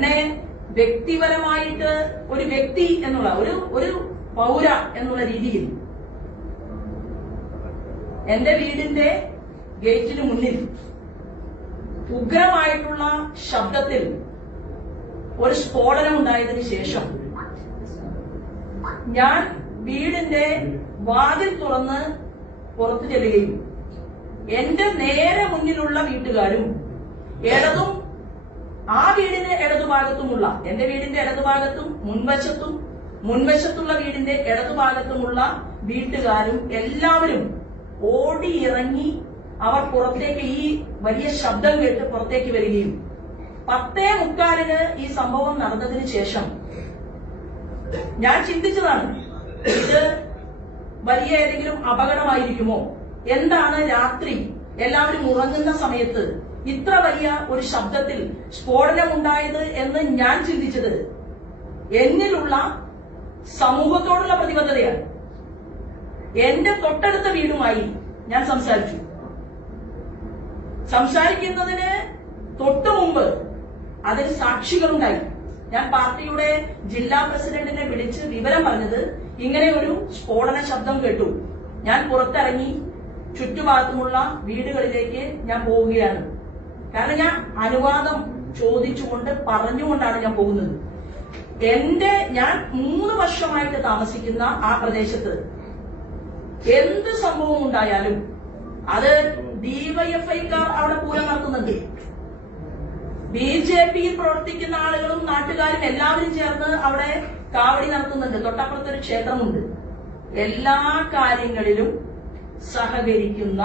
എന്നെ വ്യക്തിപരമായിട്ട് ഒരു വ്യക്തി എന്നുള്ള ഒരു ഒരു പൗര എന്നുള്ള രീതിയിൽ. എന്റെ വീടിന്റെ ഗേറ്റിന് മുന്നിൽ ഉഗ്രമായിട്ടുള്ള ശബ്ദത്തിൽ ഒരു സ്ഫോടനം ഉണ്ടായതിനു ശേഷം ഞാൻ വീടിന്റെ വാതിൽ തുറന്ന് പുറത്തു ചെല്ലുകയും എന്റെ നേരെ മുന്നിലുള്ള വീട്ടുകാരും ഇടതും ആ വീടിന് ഇടതുഭാഗത്തുമുള്ള എന്റെ വീടിന്റെ ഇടതുഭാഗത്തും മുൻവശത്തും മുൻവശത്തുള്ള വീടിന്റെ ഇടതുഭാഗത്തുമുള്ള വീട്ടുകാരും എല്ലാവരും ഓടിയിറങ്ങി അവർ പുറത്തേക്ക് ഈ വലിയ ശബ്ദം കേട്ട് പുറത്തേക്ക് വരികയും പത്തേ മുക്കാലിന് ഈ സംഭവം നടന്നതിന് ശേഷം ഞാൻ ചിന്തിച്ചതാണ് ഇത് വലിയ ഏതെങ്കിലും അപകടമായിരിക്കുമോ? എന്താണ് രാത്രി? എല്ലാവരും ഉറങ്ങുന്ന സമയത്ത് ഇത്ര വലിയ ഒരു ശബ്ദത്തിൽ സ്ഫോടനമുണ്ടായത് എന്ന് ഞാൻ ചിന്തിച്ചത് എന്നിലുള്ള സമൂഹത്തോടുള്ള പ്രതിബദ്ധതയാണ്. എന്റെ തൊട്ടടുത്ത വീടുമായി ഞാൻ സംസാരിച്ചു. സംസാരിക്കുന്നതിന് തൊട്ടു മുമ്പ് അതിൽ സാക്ഷികളുണ്ടായി. ഞാൻ പാർട്ടിയുടെ ജില്ലാ പ്രസിഡന്റിനെ വിളിച്ച് വിവരം പറഞ്ഞത് ഇങ്ങനെ ഒരു സ്ഫോടന ശബ്ദം കേട്ടു. ഞാൻ പുറത്തിറങ്ങി ചുറ്റുഭാഗത്തുമുള്ള വീടുകളിലേക്ക് ഞാൻ പോവുകയാണ്. കാരണം ഞാൻ അനുവാദം ചോദിച്ചുകൊണ്ട് പറഞ്ഞുകൊണ്ടാണ് ഞാൻ പോകുന്നത്. എന്റെ ഞാൻ മൂന്ന് വർഷമായിട്ട് താമസിക്കുന്ന ആ പ്രദേശത്ത് എന്ത് സംഭവം ഉണ്ടായാലും അത് ഡിവൈഎഫ്ഐക്കാർ അവിടെ പൂരം നടത്തുന്നുണ്ട്. ബി ജെ പിയിൽ പ്രവർത്തിക്കുന്ന ആളുകളും നാട്ടുകാരും എല്ലാവരും ചേർന്ന് അവിടെ കാവടി നടത്തുന്നുണ്ട്. തൊട്ടപ്പുറത്തൊരു ക്ഷേത്രമുണ്ട്. എല്ലാ കാര്യങ്ങളിലും സഹകരിക്കുന്ന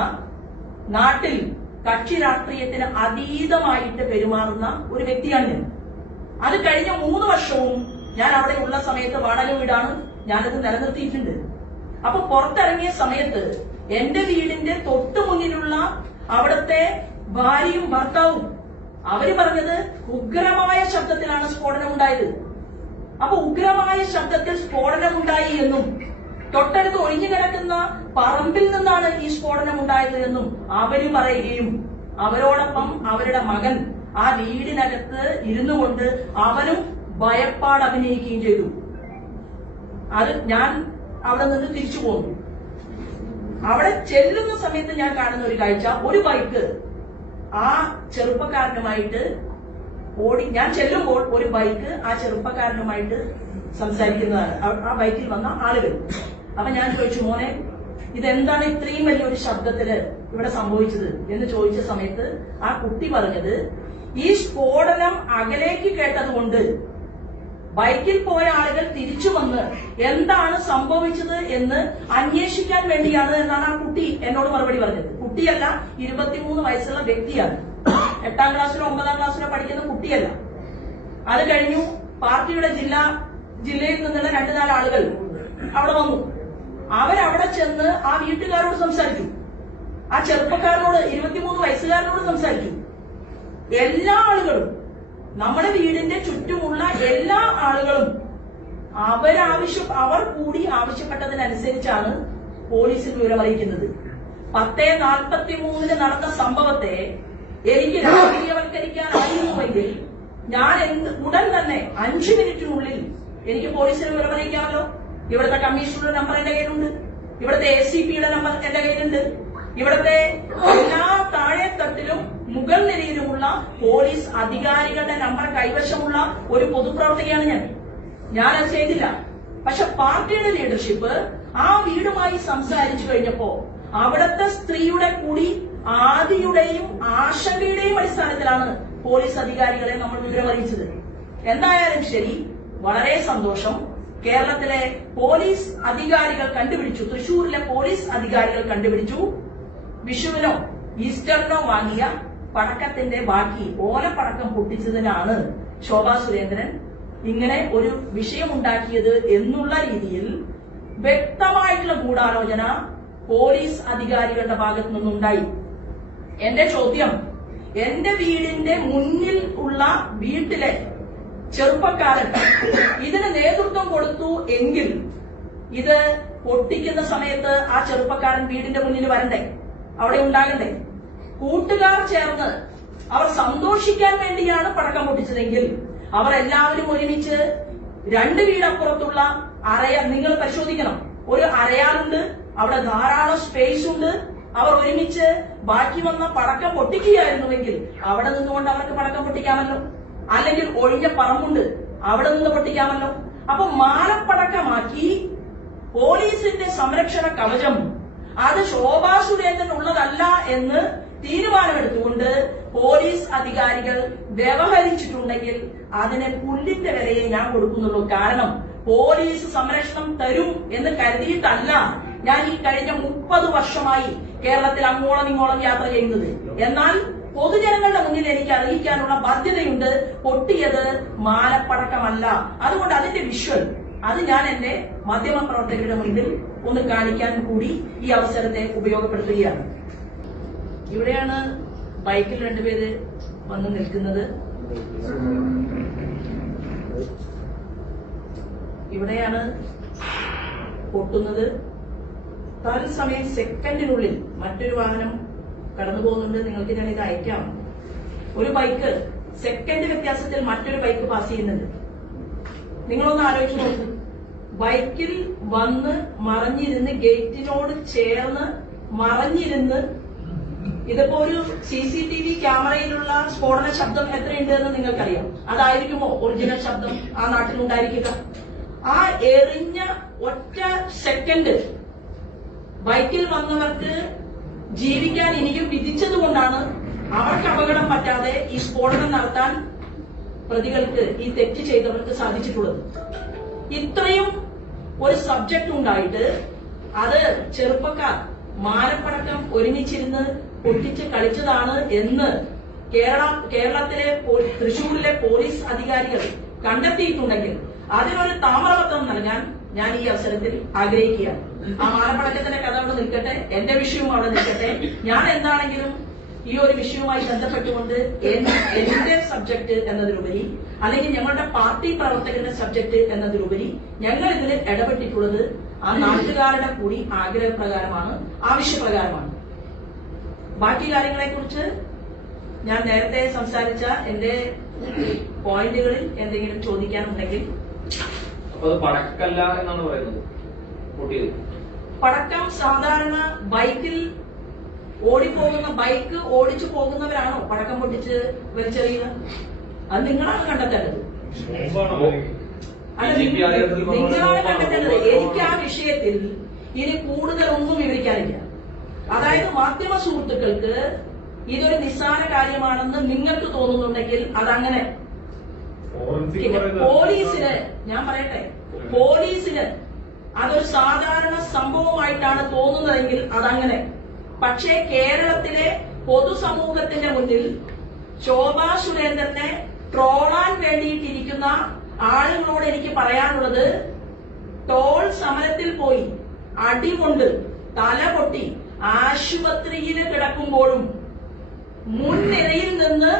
നാട്ടിൽ കക്ഷി രാഷ്ട്രീയത്തിന് അതീതമായിട്ട് പെരുമാറുന്ന ഒരു വ്യക്തിയാണ് ഞാൻ. അത് കഴിഞ്ഞ മൂന്ന് വർഷവും ഞാൻ അവിടെ ഉള്ള സമയത്ത് വാടക വീടാണ് ഞാനത് നിലനിർത്തിയിട്ടുണ്ട്. അപ്പൊ പുറത്തിറങ്ങിയ സമയത്ത് എന്റെ വീടിന്റെ തൊട്ടു മുന്നിലുള്ള അവിടുത്തെ ഭാര്യയും ഭർത്താവും അവർ പറഞ്ഞത് ഉഗ്രമായ ശബ്ദത്തിലാണ് സ്ഫോടനം ഉണ്ടായത് അപ്പൊ ഉഗ്രമായ ശബ്ദത്തിൽ സ്ഫോടനം ഉണ്ടായി എന്നും തൊട്ടടുത്ത് ഒഴിഞ്ഞു കിടക്കുന്ന പറമ്പിൽ നിന്നാണ് ഈ സ്ഫോടനം ഉണ്ടായത് എന്നും അവർ പറയുകയും അവരോടൊപ്പം അവരുടെ മകൻ ആ വീടിനകത്ത് ഇരുന്നു കൊണ്ട് അവനും ഭയപ്പാട് അഭിനയിക്കുകയും ചെയ്തു. അത് ഞാൻ അവിടെ നിന്ന് തിരിച്ചു പോന്നു അവിടെ ചെല്ലുന്ന സമയത്ത് ഞാൻ കാണുന്ന ഒരു കാഴ്ച. ഒരു ബൈക്ക് ആ ചെറുപ്പക്കാരനുമായിട്ട് ഓടി ഞാൻ ചെല്ലുമ്പോൾ ഒരു ബൈക്ക് ആ ചെറുപ്പക്കാരനുമായിട്ട് സംസാരിക്കുന്നതാണ്. ആ- ബൈക്കിൽ വന്ന ആളുകൾ. അപ്പൊ ഞാൻ ചോദിച്ചു മോനെ ഇതെന്താണ് ഇത്രയും വലിയൊരു ശബ്ദത്തിൽ ഇവിടെ സംഭവിച്ചത്? എന്ന് ചോദിച്ച സമയത്ത് ആ കുട്ടി പറഞ്ഞത് ഈ സ്ഫോടനം അകലേക്ക് കേട്ടതുകൊണ്ട് ബൈക്കിൽ പോയ ആളുകൾ തിരിച്ചു വന്ന് എന്താണ് സംഭവിച്ചത് എന്ന് അന്വേഷിക്കാൻ വേണ്ടിയാണ് എന്നാണ് ആ കുട്ടി എന്നോട് മറുപടി പറഞ്ഞത്. കുട്ടിയല്ല ഇരുപത്തിമൂന്ന് വയസ്സുള്ള വ്യക്തിയാണ്. എട്ടാം ക്ലാസ്സിലോ ഒമ്പതാം ക്ലാസ്സിലോ പഠിക്കുന്ന കുട്ടിയല്ല. അത് കഴിഞ്ഞു പാർട്ടിയുടെ ജില്ലാ ജില്ലയിൽ നിന്നുള്ള രണ്ടു നാല് ആളുകൾ അവിടെ വന്നു. അവരവിടെ ചെന്ന് ആ വീട്ടുകാരോട് സംസാരിക്കും. ആ ചെറുപ്പക്കാരനോട് ഇരുപത്തിമൂന്ന് വയസ്സുകാരനോട് സംസാരിക്കും. എല്ലാ ആളുകളും നമ്മുടെ വീടിന്റെ ചുറ്റുമുള്ള എല്ലാ ആളുകളും അവരാവശ്യം അവർ കൂടി ആവശ്യപ്പെട്ടതിനനുസരിച്ചാണ് പോലീസിൽ വിവരമറിയിക്കുന്നത് പത്തേ നാൽപ്പത്തി മൂന്നിന് നടന്ന സംഭവത്തെ എനിക്ക് രാഷ്ട്രീയവൽക്കരിക്കാനായിരുന്നുവെങ്കിൽ ഞാൻ എന്ത് ഉടൻ തന്നെ അഞ്ചു മിനിറ്റിനുള്ളിൽ എനിക്ക് പോലീസിന് വിവരം അറിയിക്കാമല്ലോ? ഇവിടുത്തെ കമ്മീഷണറുടെ നമ്പർ എന്റെ കയ്യിലുണ്ട്. ഇവിടുത്തെ എ സി പിയുടെ നമ്പർ എന്റെ കയ്യിലുണ്ട്. ഇവിടുത്തെ എല്ലാ താഴെ തട്ടിലും മുകൾ നിരയിലുമുള്ള പോലീസ് അധികാരികളുടെ നമ്പർ കൈവശമുള്ള ഒരു പൊതുപ്രവർത്തകയാണ് ഞാൻ. ഞാനത് ചെയ്തില്ല. പക്ഷെ പാർട്ടിയുടെ ലീഡർഷിപ്പ് ആ വീടുമായി സംസാരിച്ചു കഴിഞ്ഞപ്പോ അവിടുത്തെ സ്ത്രീയുടെ കൂടി ആദിയുടെയും ആശങ്കയുടെയും അടിസ്ഥാനത്തിലാണ് പോലീസ് അധികാരികളെ നമ്മൾ വിവരമറിയിച്ചത്. എന്തായാലും ശരി വളരെ സന്തോഷം. കേരളത്തിലെ പോലീസ് അധികാരികൾ കണ്ടുപിടിച്ചു. തൃശൂരിലെ പോലീസ് അധികാരികൾ കണ്ടുപിടിച്ചു. വിഷുവിനോ ഈസ്റ്ററിനോ വാങ്ങിയ പടക്കത്തിന്റെ ബാക്കി ഓലപ്പടക്കം പൊട്ടിച്ചതിനാണ് ശോഭാ സുരേന്ദ്രൻ ഇങ്ങനെ ഒരു വിഷയമുണ്ടാക്കിയത് എന്നുള്ള രീതിയിൽ വ്യക്തമായിട്ടുള്ള ഗൂഢാലോചന പോലീസ് അധികാരികളുടെ ഭാഗത്തു നിന്നുണ്ടായി. എന്റെ ചോദ്യം എന്റെ വീടിന്റെ മുന്നിൽ ഉള്ള വീട്ടിലെ ചെറുപ്പക്കാരൻ. ഇതിന് നേതൃത്വം കൊടുത്തു എങ്കിൽ ഇത് പൊട്ടിക്കുന്ന സമയത്ത് ആ ചെറുപ്പക്കാരൻ വീടിന്റെ മുന്നിൽ വരണ്ടേ? അവിടെ ഉണ്ടാകണ്ടേ? കൂട്ടുകാർ ചേർന്ന് അവർ സന്തോഷിക്കാൻ വേണ്ടിയാണ് പടക്കം പൊട്ടിച്ചതെങ്കിൽ അവർ എല്ലാവരും ഒരുമിച്ച് രണ്ട് വീടപ്പുറത്തുള്ള അറയ നിങ്ങൾ പരിശോധിക്കണം. ഒരു അറയാറുണ്ട് അവിടെ ധാരാളം സ്പേസ് ഉണ്ട്. അവർ ഒരുമിച്ച് ബാക്കി വന്ന പടക്കം പൊട്ടിക്കുകയായിരുന്നുവെങ്കിൽ അവിടെ നിന്നുകൊണ്ട് അവർക്ക് പടക്കം പൊട്ടിക്കാമല്ലോ. അല്ലെങ്കിൽ ഒഴിഞ്ഞ പറമ്പുണ്ട്. അവിടെ നിന്ന് പൊട്ടിക്കാമല്ലോ. അപ്പൊ മാലപ്പടക്കമാക്കി പോലീസിന്റെ സംരക്ഷണ കവചം അത് ശോഭാ സുരേന്ദ്രൻ ഉള്ളതല്ല എന്ന് തീരുമാനമെടുത്തുകൊണ്ട് പോലീസ് അധികാരികൾ വ്യവഹരിച്ചിട്ടുണ്ടെങ്കിൽ അതിനെ പുല്ലിന്റെ വിലയെ ഞാൻ കൊടുക്കുന്നുള്ളൂ. കാരണം പോലീസ് സംരക്ഷണം തരും എന്ന് കരുതിയിട്ടല്ല ഞാൻ ഈ കഴിഞ്ഞ മുപ്പത് വർഷമായി കേരളത്തിൽ അങ്ങോളം ഇങ്ങോളം യാത്ര ചെയ്യുന്നത്. എന്നാൽ പൊതുജനങ്ങളുടെ മുന്നിൽ എനിക്ക് അറിയിക്കാനുള്ള ബാധ്യതയുണ്ട്. പൊട്ടിയത് മാലപ്പടക്കമല്ല. അതുകൊണ്ട് അതിന്റെ വിഷ്വൽ അത് ഞാൻ എന്റെ മാധ്യമ പ്രവർത്തകരുടെ മുന്നിൽ ഒന്ന് കാണിക്കാൻ കൂടി ഈ അവസരത്തെ ഉപയോഗപ്പെടുത്തുകയാണ്. ഇവിടെയാണ് ബൈക്കിൽ രണ്ടുപേര് വന്ന് നിൽക്കുന്നത്. ഇവിടെയാണ് പൊട്ടുന്നത്. തൽസമയം സെക്കൻഡിനുള്ളിൽ മറ്റൊരു വാഹനം കടന്നു പോകുന്നുണ്ട് നിങ്ങൾക്ക് ഞാൻ ഇത് അയക്കാം. ഒരു ബൈക്ക് സെക്കൻഡ് വ്യത്യാസത്തിൽ മറ്റൊരു ബൈക്ക് പാസ് ചെയ്യുന്നുണ്ട്. നിങ്ങളൊന്ന് ആലോചിച്ചു നോക്കൂ. ബൈക്കിൽ വന്ന് മറഞ്ഞിരുന്ന് ഗേറ്റിനോട് ചേർന്ന് മറഞ്ഞിരുന്ന് ഇതിപ്പോ ഒരു സി സി ടി വി ക്യാമറയിലുള്ള സ്ഫോടന ശബ്ദം എത്രയുണ്ട് എന്ന് നിങ്ങൾക്കറിയാം. അതായിരിക്കുമോ ഒറിജിനൽ ശബ്ദം ആ നാട്ടിൽ ഉണ്ടായിരിക്കുക ആ എറിഞ്ഞ ഒറ്റ സെക്കൻഡ് ബൈക്കിൽ വന്നവർക്ക് ജീവിക്കാൻ ഇനിയും വിധിച്ചതുകൊണ്ടാണ് അവർക്ക് അപകടം പറ്റാതെ ഈ സ്ഫോടനം നടത്താൻ പ്രതികൾക്ക് ഈ തെറ്റ് ചെയ്തവർക്ക് സാധിച്ചിട്ടുള്ളത്. ഇത്രയും ഒരു സബ്ജക്ട് ഉണ്ടായിട്ട് അത് ചെറുപ്പക്കാർ മാനപ്പടക്കം ഒരുമിച്ചിരുന്ന് പൊട്ടിച്ച് കളിച്ചതാണ് എന്ന് കേരള കേരളത്തിലെ തൃശൂരിലെ പോലീസ് അധികാരികൾ കണ്ടെത്തിയിട്ടുണ്ടെങ്കിൽ അതിനൊരു താമരപത്രം നൽകാൻ ഞാൻ ഈ അവസരത്തിൽ ആഗ്രഹിക്കുകയാണ്. ആ മാനപ്പടക്കത്തിന്റെ കഥ അവിടെ നിൽക്കട്ടെ. എന്റെ വിഷയവും അവിടെ നിൽക്കട്ടെ. ഞാൻ എന്താണെങ്കിലും ഈ ഒരു വിഷയവുമായി ബന്ധപ്പെട്ടുകൊണ്ട് എന്റെ സബ്ജക്ട് എന്നതിലുപരി അല്ലെങ്കിൽ ഞങ്ങളുടെ പാർട്ടി പ്രവർത്തകരുടെ സബ്ജക്ട് എന്നതിലുപരി ഞങ്ങൾ ഇതിൽ ഇടപെട്ടിട്ടുള്ളത് ആ നാട്ടുകാരുടെ കൂടി ആഗ്രഹപ്രകാരമാണ് ആവശ്യപ്രകാരമാണ്. ബാക്കി കാര്യങ്ങളെ കുറിച്ച് ഞാൻ നേരത്തെ സംസാരിച്ച എന്റെ പോയിന്റുകളിൽ എന്തെങ്കിലും ചോദിക്കാനുണ്ടെങ്കിൽ അപ്പൊ അത് പടക്കല്ല എന്നാണ് പറയുന്നത് പൊട്ടിയത് പടക്കം സാധാരണ ബൈക്കിൽ ഓടിപ്പോകുന്ന ബൈക്ക് ഓടിച്ചു പോകുന്നവരാണോ പടക്കം പൊട്ടിച്ച് വലിച്ചെറിയുക അത് നിങ്ങളാണ് കണ്ടെത്തേണ്ടത്. നിങ്ങളാണ്. കണ്ടെത്തേണ്ടത്. എനിക്ക് ആ വിഷയത്തിൽ ഇനി കൂടുതൽ ഒന്നും വിവരിക്കാനില്ല. അതായത് മാധ്യമ സുഹൃത്തുക്കൾക്ക് ഇതൊരു നിസ്സാര കാര്യമാണെന്ന് നിങ്ങൾക്ക് തോന്നുന്നുണ്ടെങ്കിൽ അതങ്ങനെ പോലീസിന് ഞാൻ പറയട്ടെ പോലീസിന് അതൊരു സാധാരണ സംഭവമായിട്ടാണ് തോന്നുന്നതെങ്കിൽ അതങ്ങനെ. പക്ഷേ കേരളത്തിലെ പൊതുസമൂഹത്തിന്റെ മുന്നിൽ ശോഭാ സുരേന്ദ്രനെ ട്രോളാൻ വേണ്ടിയിട്ടിരിക്കുന്ന ആളുകളോട് എനിക്ക് പറയാനുള്ളത് ടോൾ സമരത്തിൽ പോയി അടികൊണ്ട് തല പൊട്ടി ആശുപത്രിയിൽ കിടക്കുമ്പോഴും മുൻനിരയിൽ നിന്ന്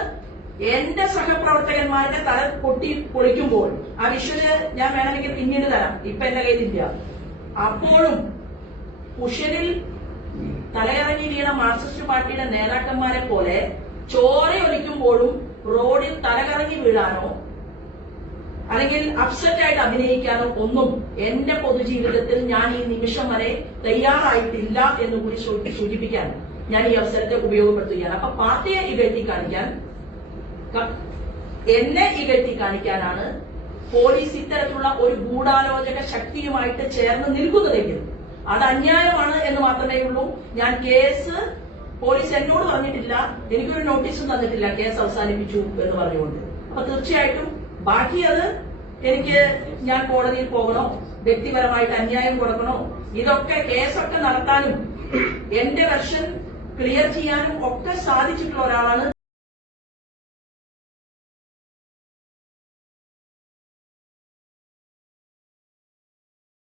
എന്റെ സഹപ്രവർത്തകന്മാരുടെ തല പൊട്ടി പൊളിക്കുമ്പോൾ ആ വിഷ്വൽ ഞാൻ വേണമെങ്കിൽ പിന്നീട് തരാം. ഇപ്പൊ എന്റെ കയ്യിലില്ല അപ്പോഴും കുഷ്യനിൽ തലയിറങ്ങി വീണ മാർക്സിസ്റ്റ് പാർട്ടിയുടെ നേതാക്കന്മാരെ പോലെ ചോരയൊലിക്കുമ്പോഴും റോഡിൽ തലകറങ്ങി വീഴാനോ അല്ലെങ്കിൽ അപ്സെറ്റ് ആയിട്ട് അഭിനയിക്കാനോ ഒന്നും എന്റെ പൊതുജീവിതത്തിൽ ഞാൻ ഈ നിമിഷം വരെ തയ്യാറായിട്ടില്ല എന്ന് കൂടി സൂചിപ്പിക്കാൻ ഞാൻ ഈ അവസരത്തെ ഉപയോഗപ്പെടുത്തുകയാണ്. അപ്പൊ പാർട്ടിയെ ഇകഴ്ത്തി കാണിക്കാൻ എന്നെ ഇകഴ്ത്തി കാണിക്കാനാണ് പോലീസ് ഇത്തരത്തിലുള്ള ഒരു ഗൂഢാലോചക ശക്തിയുമായിട്ട് ചേർന്ന് നിൽക്കുന്നതെങ്കിൽ അത് അന്യായമാണ് എന്ന് മാത്രമേ ഉള്ളൂ. ഞാൻ കേസ് പോലീസ് എന്നോട് പറഞ്ഞിട്ടില്ല. എനിക്കൊരു നോട്ടീസും തന്നിട്ടില്ല. കേസ് അവസാനിപ്പിച്ചു എന്ന് പറഞ്ഞുകൊണ്ട്. അപ്പൊ തീർച്ചയായിട്ടും ബാക്കി അത് എനിക്ക് ഞാൻ കോടതിയിൽ പോകണോ? വ്യക്തിപരമായിട്ട് അന്യായം കൊടുക്കണോ? ഇതൊക്കെ കേസൊക്കെ നടത്താനും എന്റെ വെർഷൻ ക്ലിയർ ചെയ്യാനും ഒക്കെ സാധിച്ചിട്ടുള്ള ഒരാളാണ്